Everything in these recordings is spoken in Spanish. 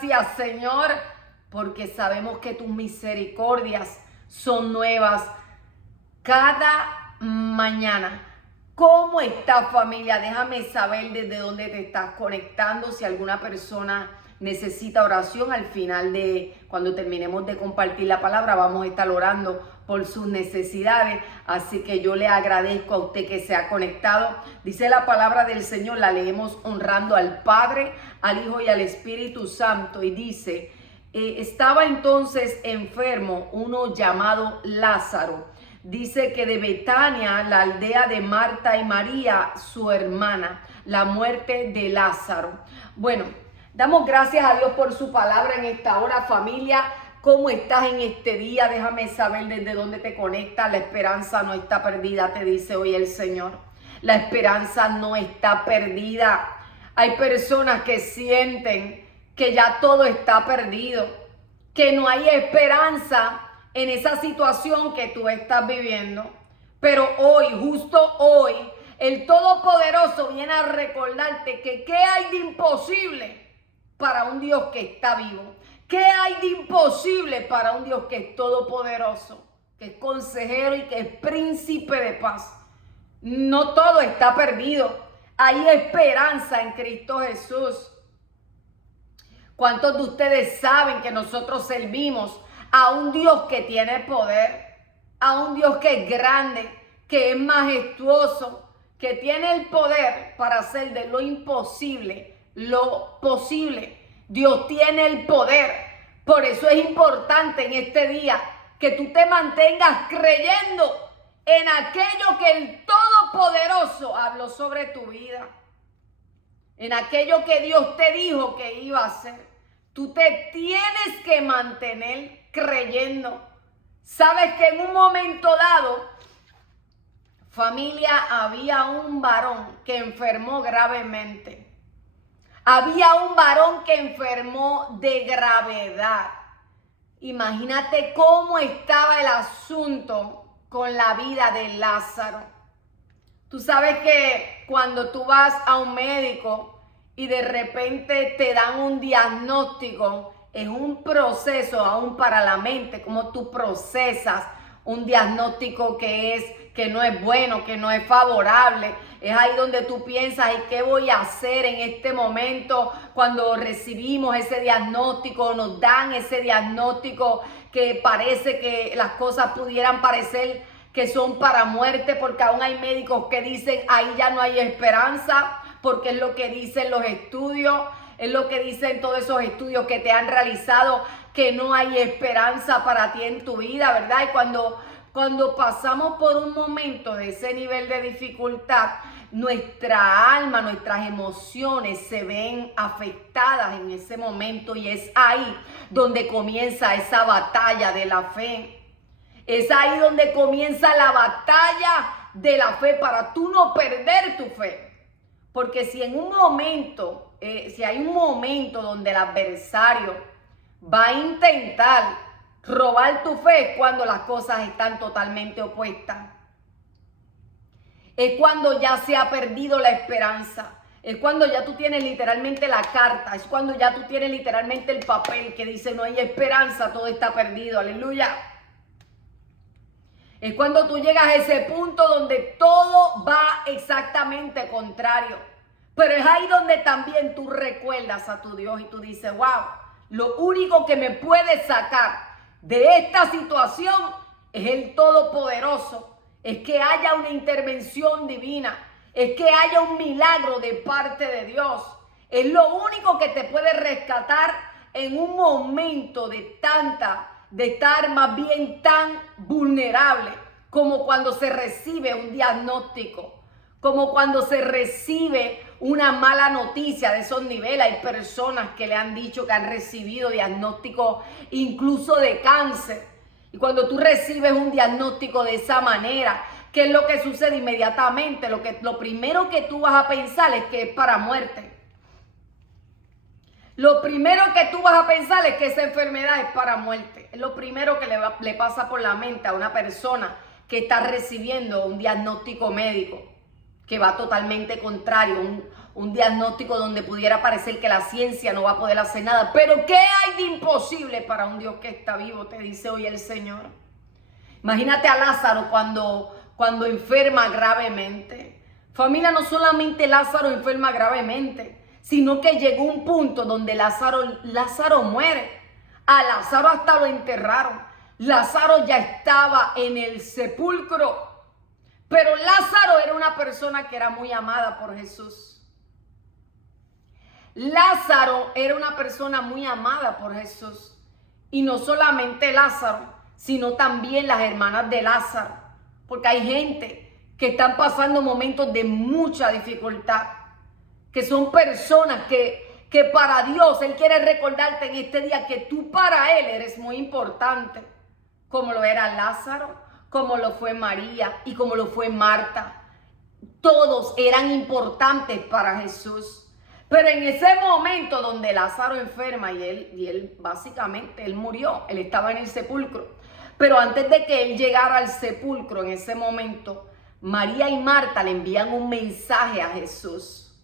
Gracias, Señor, porque sabemos que tus misericordias son nuevas cada mañana. ¿Cómo está, familia? Déjame saber desde dónde te estás conectando. Si alguna persona necesita oración, al final cuando terminemos de compartir la palabra, vamos a estar orando por sus necesidades. Así que yo le agradezco a usted que se ha conectado. Dice la palabra del Señor, la leemos honrando al Padre, al Hijo y al Espíritu Santo. Y dice, estaba entonces enfermo uno llamado Lázaro. Dice que de Betania, la aldea de Marta y María, su hermana, la muerte de Lázaro. Bueno, damos gracias a Dios por su palabra en esta hora, familia. ¿Cómo estás en este día? Déjame saber desde dónde te conectas. La esperanza no está perdida, te dice hoy el Señor. La esperanza no está perdida. Hay personas que sienten que ya todo está perdido, que no hay esperanza en esa situación que tú estás viviendo. Pero hoy, justo hoy, el Todopoderoso viene a recordarte que ¿qué hay de imposible para un Dios que está vivo? ¿Qué hay de imposible para un Dios que es todopoderoso, que es consejero y que es príncipe de paz? No todo está perdido. Hay esperanza en Cristo Jesús. ¿Cuántos de ustedes saben que nosotros servimos a un Dios que tiene poder, a un Dios que es grande, que es majestuoso, que tiene el poder para hacer de lo imposible lo posible? Dios tiene el poder. Por eso es importante en este día que tú te mantengas creyendo en aquello que el Todopoderoso habló sobre tu vida, en aquello que Dios te dijo que iba a hacer. Tú te tienes que mantener creyendo. Sabes que en un momento dado, familia, había un varón que enfermó gravemente. Había un varón que enfermó de gravedad. Imagínate cómo estaba el asunto con la vida de Lázaro. Tú sabes que cuando tú vas a un médico y de repente te dan un diagnóstico, es un proceso aún para la mente, como tú procesas un diagnóstico que no es bueno, que no es favorable. Es ahí donde tú piensas, ¿y qué voy a hacer en este momento cuando recibimos ese diagnóstico, nos dan ese diagnóstico que parece que las cosas pudieran parecer que son para muerte, porque aún hay médicos que dicen, ahí ya no hay esperanza, porque es lo que dicen los estudios, es lo que dicen todos esos estudios que te han realizado, que no hay esperanza para ti en tu vida, ¿verdad? Y cuando pasamos por un momento de ese nivel de dificultad, nuestra alma, nuestras emociones se ven afectadas en ese momento, y es ahí donde comienza esa batalla de la fe. Es ahí donde comienza la batalla de la fe para tú no perder tu fe. Porque si en un momento, si hay un momento donde el adversario va a intentar robar tu fe, es cuando las cosas están totalmente opuestas. Es cuando ya se ha perdido la esperanza. Es cuando ya tú tienes literalmente la carta. Es cuando ya tú tienes literalmente el papel que dice no hay esperanza, todo está perdido. Aleluya. Es cuando tú llegas a ese punto donde todo va exactamente contrario. Pero es ahí donde también tú recuerdas a tu Dios y tú dices, wow, lo único que me puede sacar de esta situación es el Todopoderoso. Es que haya una intervención divina. Es que haya un milagro de parte de Dios. Es lo único que te puede rescatar en un momento de estar más bien tan vulnerable, como cuando se recibe un diagnóstico, como cuando se recibe una mala noticia de esos niveles. Hay personas que le han dicho que han recibido diagnósticos incluso de cáncer. Y cuando tú recibes un diagnóstico de esa manera, ¿qué es lo que sucede inmediatamente? Lo primero que tú vas a pensar es que es para muerte. Lo primero que tú vas a pensar es que esa enfermedad es para muerte. Es lo primero que le pasa por la mente a una persona que está recibiendo un diagnóstico médico que va totalmente contrario, un diagnóstico donde pudiera parecer que la ciencia no va a poder hacer nada. Pero ¿qué hay de imposible para un Dios que está vivo? Te dice hoy el Señor. Imagínate a Lázaro cuando enferma gravemente. Familia, no solamente Lázaro enferma gravemente, sino que llegó un punto donde Lázaro muere. A Lázaro hasta lo enterraron. Lázaro ya estaba en el sepulcro. Pero Lázaro era una persona que era muy amada por Jesús. Lázaro era una persona muy amada por Jesús. Y no solamente Lázaro, sino también las hermanas de Lázaro. Porque hay gente que están pasando momentos de mucha dificultad. Que son personas que para Dios, Él quiere recordarte en este día que tú para Él eres muy importante. Como lo era Lázaro, como lo fue María y como lo fue Marta. Todos eran importantes para Jesús. Pero en ese momento donde Lázaro enferma y él básicamente, él murió, él estaba en el sepulcro. Pero antes de que él llegara al sepulcro, en ese momento, María y Marta le envían un mensaje a Jesús.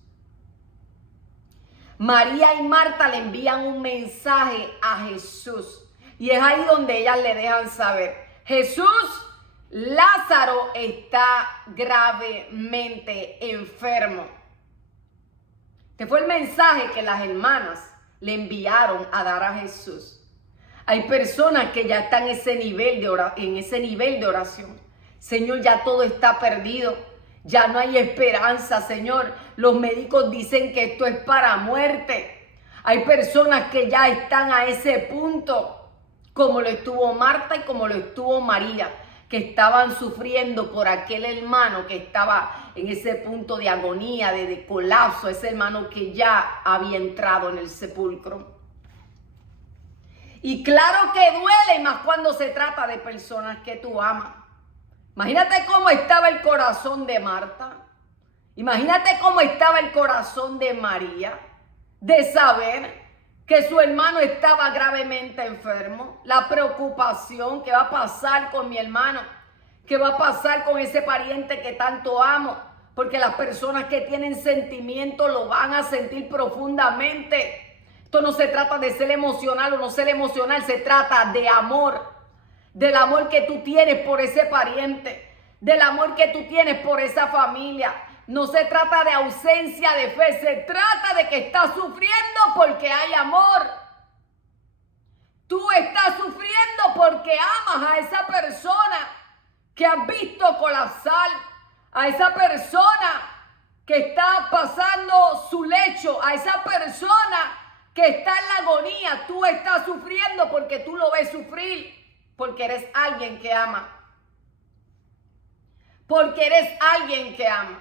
María y Marta le envían un mensaje a Jesús. Y es ahí donde ellas le dejan saber, Jesús, Lázaro está gravemente enfermo. Este fue el mensaje que las hermanas le enviaron a dar a Jesús. Hay personas que ya están en ese nivel de oración. Señor, ya todo está perdido. Ya no hay esperanza, Señor. Los médicos dicen que esto es para muerte. Hay personas que ya están a ese punto, como lo estuvo Marta y como lo estuvo María, que estaban sufriendo por aquel hermano que estaba en ese punto de agonía, de colapso, ese hermano que ya había entrado en el sepulcro. Y claro que duele más cuando se trata de personas que tú amas. Imagínate cómo estaba el corazón de Marta. Imagínate cómo estaba el corazón de María de saber que su hermano estaba gravemente enfermo. La preocupación, ¿qué va a pasar con mi hermano? ¿Qué va a pasar con ese pariente que tanto amo? Porque las personas que tienen sentimiento lo van a sentir profundamente. Esto no se trata de ser emocional o no ser emocional, se trata de amor. Del amor que tú tienes por ese pariente, del amor que tú tienes por esa familia. No se trata de ausencia de fe, se trata de que estás sufriendo porque hay amor. Tú estás sufriendo porque amas a esa persona que has visto colapsar, a esa persona que está pasando su lecho, a esa persona que está en la agonía. Tú estás sufriendo porque tú lo ves sufrir. Porque eres alguien que ama. Porque eres alguien que ama.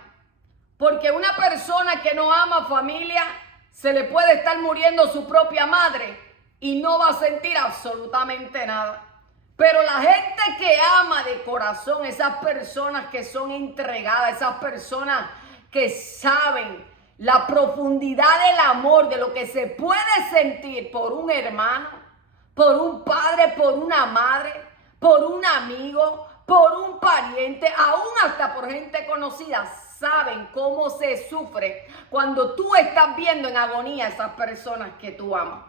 Porque una persona que no ama, familia, se le puede estar muriendo su propia madre y no va a sentir absolutamente nada. Pero la gente que ama de corazón, esas personas que son entregadas, esas personas que saben la profundidad del amor, de lo que se puede sentir por un hermano, por un padre, por una madre, por un amigo, por un pariente, aún hasta por gente conocida, saben cómo se sufre cuando tú estás viendo en agonía a esas personas que tú amas.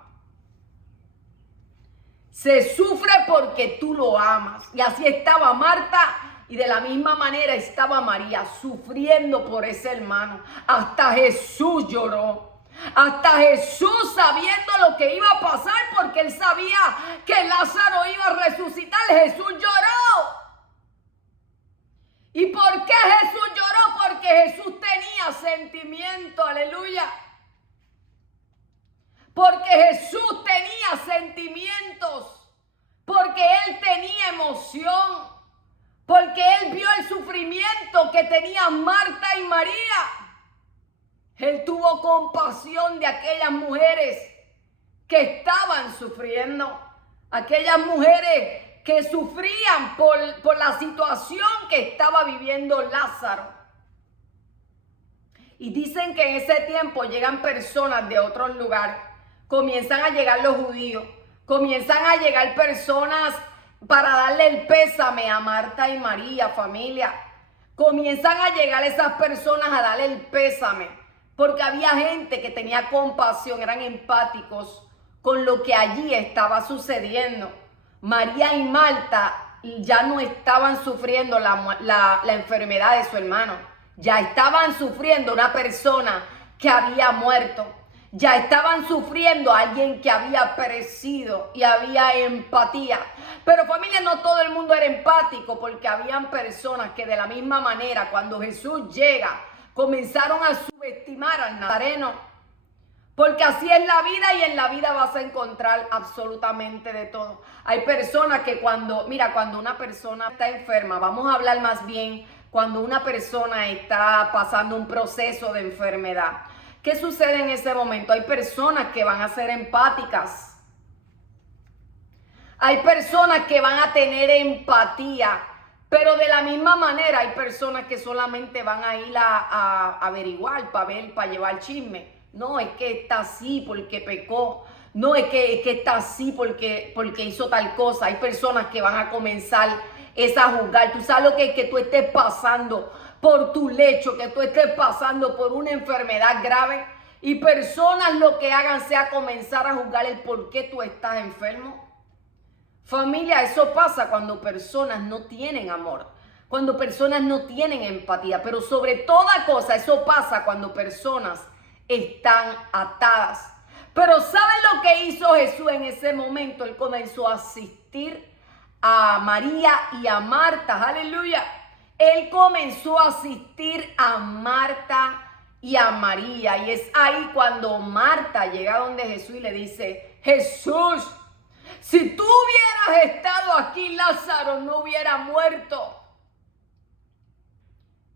Se sufre porque tú lo amas. Y así estaba Marta y de la misma manera estaba María sufriendo por ese hermano. Hasta Jesús lloró. Hasta Jesús, sabiendo lo que iba a pasar, porque él sabía que Lázaro iba a resucitar, Jesús lloró. ¿Y por qué Jesús lloró? Porque Jesús tenía sentimiento, aleluya. Porque Jesús tenía sentimientos, porque él tenía emoción, porque él vio el sufrimiento que tenían Marta y María. Él tuvo compasión de aquellas mujeres que estaban sufriendo, aquellas mujeres que sufrían por la situación que estaba viviendo Lázaro. Y dicen que en ese tiempo llegan personas de otros lugares, comienzan a llegar los judíos, comienzan a llegar personas para darle el pésame a Marta y María, familia. Comienzan a llegar esas personas a darle el pésame. porque había gente que tenía compasión, eran empáticos con lo que allí estaba sucediendo. María y Marta ya no estaban sufriendo la enfermedad de su hermano, ya estaban sufriendo una persona que había muerto, ya estaban sufriendo a alguien que había perecido y había empatía. Pero familia, no todo el mundo era empático, porque habían personas que de la misma manera, cuando Jesús llega, comenzaron a subestimar al Nazareno. Porque así es la vida, y en la vida vas a encontrar absolutamente de todo. Hay personas que cuando una persona está enferma, vamos a hablar más bien cuando una persona está pasando un proceso de enfermedad. ¿Qué sucede en ese momento? Hay personas que van a ser empáticas. Hay personas que van a tener empatía. Pero de la misma manera hay personas que solamente van a ir a averiguar, para llevar chisme. No, es que está así porque pecó. No, es que está así porque hizo tal cosa. Hay personas que van a comenzar a juzgar. Tú sabes lo que es que tú estés pasando por tu lecho, que tú estés pasando por una enfermedad grave, y personas lo que hagan sea comenzar a juzgar el por qué tú estás enfermo. Familia, eso pasa cuando personas no tienen amor, cuando personas no tienen empatía, pero sobre toda cosa eso pasa cuando personas están atadas. Pero ¿saben lo que hizo Jesús en ese momento? Él comenzó a asistir a María y a Marta, aleluya. Él comenzó a asistir a Marta y a María, y es ahí cuando Marta llega donde Jesús y le dice: Jesús, si tú hubieras estado aquí, Lázaro no hubiera muerto.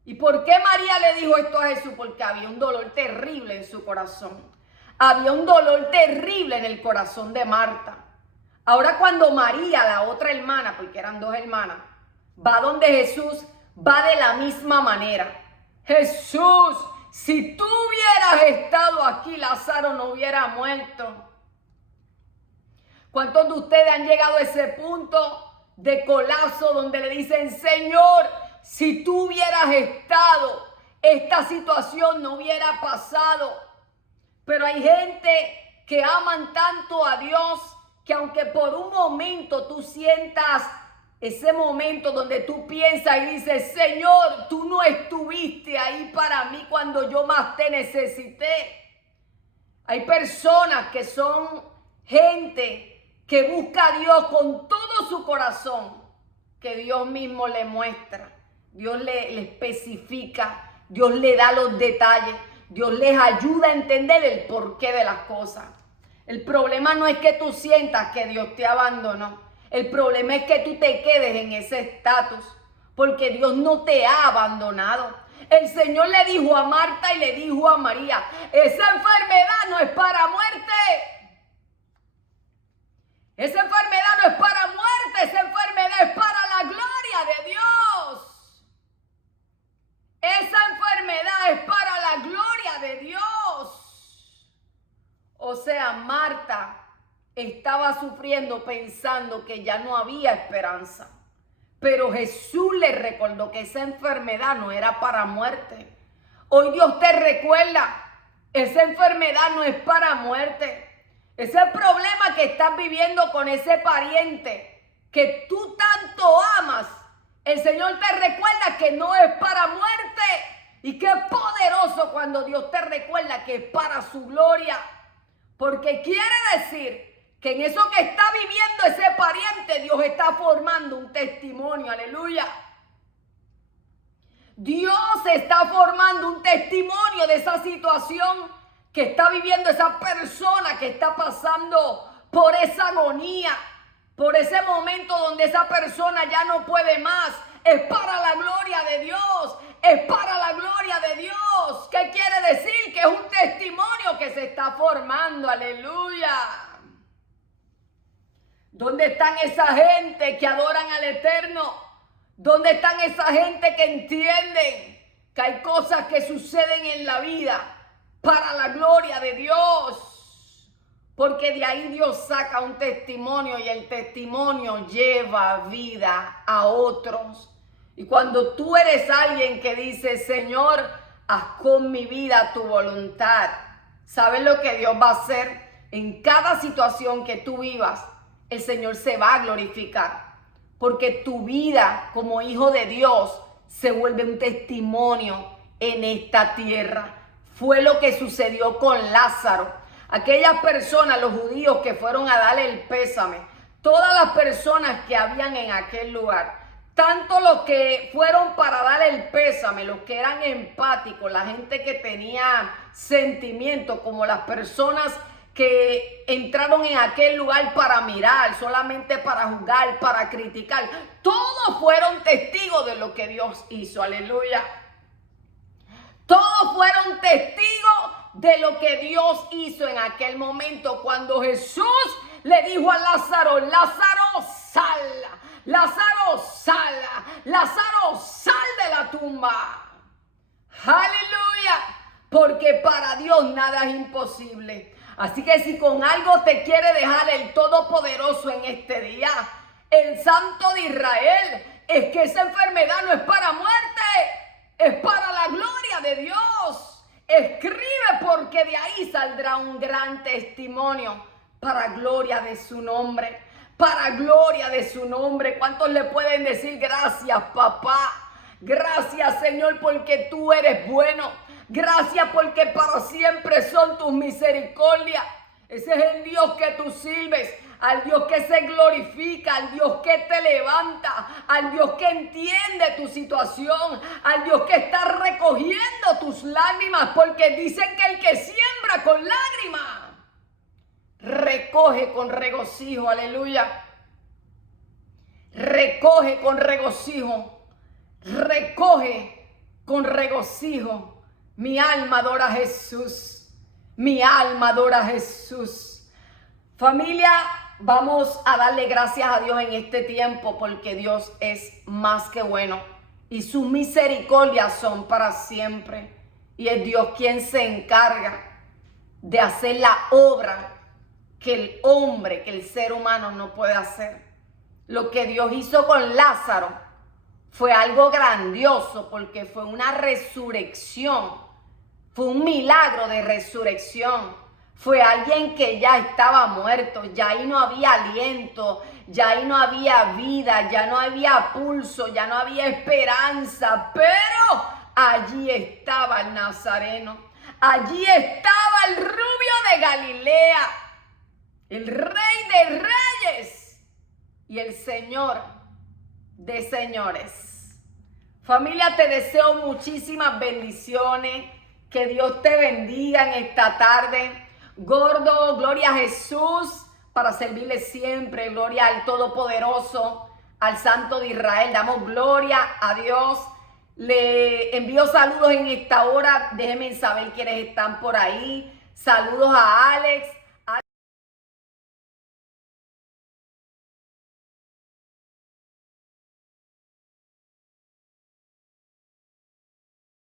¿Y por qué María le dijo esto a Jesús? Porque había un dolor terrible en su corazón. Había un dolor terrible en el corazón de Marta. Ahora cuando María, la otra hermana, porque eran dos hermanas, va donde Jesús, va de la misma manera. Jesús, si tú hubieras estado aquí, Lázaro no hubiera muerto. ¿Cuántos de ustedes han llegado a ese punto de colapso donde le dicen: Señor, si tú hubieras estado, esta situación no hubiera pasado? Pero hay gente que aman tanto a Dios que aunque por un momento tú sientas ese momento donde tú piensas y dices: Señor, tú no estuviste ahí para mí cuando yo más te necesité. Hay personas que son gente que busca a Dios con todo su corazón, que Dios mismo le muestra, Dios le especifica, Dios le da los detalles, Dios les ayuda a entender el porqué de las cosas. El problema no es que tú sientas que Dios te abandonó, el problema es que tú te quedes en ese estatus, porque Dios no te ha abandonado. El Señor le dijo a Marta y le dijo a María: esa enfermedad no es para muerte. Esa enfermedad no es para muerte, esa enfermedad es para la gloria de Dios. Esa enfermedad es para la gloria de Dios. O sea, Marta estaba sufriendo pensando que ya no había esperanza. Pero Jesús le recordó que esa enfermedad no era para muerte. Hoy Dios te recuerda, esa enfermedad no es para muerte. Ese problema que estás viviendo con ese pariente que tú tanto amas, el Señor te recuerda que no es para muerte. Y qué poderoso cuando Dios te recuerda que es para su gloria. Porque quiere decir que en eso que está viviendo ese pariente, Dios está formando un testimonio, aleluya. Dios está formando un testimonio de esa situación que está viviendo esa persona que está pasando por esa agonía, por ese momento donde esa persona ya no puede más. Es para la gloria de Dios, es para la gloria de Dios. ¿Qué quiere decir? Que es un testimonio que se está formando, aleluya. ¿Dónde están esa gente que adoran al Eterno? ¿Dónde están esa gente que entienden que hay cosas que suceden en la vida para la gloria de Dios? Porque de ahí Dios saca un testimonio y el testimonio lleva vida a otros. Y cuando tú eres alguien que dice: Señor, haz con mi vida tu voluntad. ¿Sabes lo que Dios va a hacer? En cada situación que tú vivas, el Señor se va a glorificar. Porque tu vida como hijo de Dios se vuelve un testimonio en esta tierra. Fue lo que sucedió con Lázaro. Aquellas personas, los judíos que fueron a darle el pésame, todas las personas que habían en aquel lugar, tanto los que fueron para dar el pésame, los que eran empáticos, la gente que tenía sentimiento, como las personas que entraron en aquel lugar para mirar, solamente para juzgar, para criticar, todos fueron testigos de lo que Dios hizo. Aleluya. Todos fueron testigos de lo que Dios hizo en aquel momento cuando Jesús le dijo a Lázaro, Lázaro, sal, Lázaro, sal, Lázaro, sal de la tumba. Aleluya, porque para Dios nada es imposible. Así que si con algo te quiere dejar el Todopoderoso en este día, el Santo de Israel, es que esa enfermedad no es para muerte, es para la gloria de Dios. Escribe, porque de ahí saldrá un gran testimonio para gloria de su nombre. Para gloria de su nombre. ¿Cuántos le pueden decir gracias, papá? Gracias, Señor, porque tú eres bueno. Gracias porque para siempre son tus misericordias. Ese es el Dios que tú sirves. Al Dios que se glorifica, al Dios que te levanta, al Dios que entiende tu situación, al Dios que está recogiendo tus lágrimas, porque dicen que el que siembra con lágrimas, recoge con regocijo. Aleluya. Recoge con regocijo, recoge con regocijo. Mi alma adora a Jesús, mi alma adora a Jesús. Familia, vamos a darle gracias a Dios en este tiempo porque Dios es más que bueno y sus misericordias son para siempre. Y es Dios quien se encarga de hacer la obra que el hombre, que el ser humano no puede hacer. Lo que Dios hizo con Lázaro fue algo grandioso porque fue una resurrección, fue un milagro de resurrección. Fue alguien que ya estaba muerto, ya ahí no había aliento, ya ahí no había vida, ya no había pulso, ya no había esperanza, pero allí estaba el Nazareno, allí estaba el rubio de Galilea, el Rey de Reyes y el Señor de señores. Familia, te deseo muchísimas bendiciones, que Dios te bendiga en esta tarde. Gordo, gloria a Jesús, para servirle siempre, gloria al Todopoderoso, al Santo de Israel, damos gloria a Dios. Le envío saludos en esta hora, déjenme saber quiénes están por ahí. Saludos a Alex,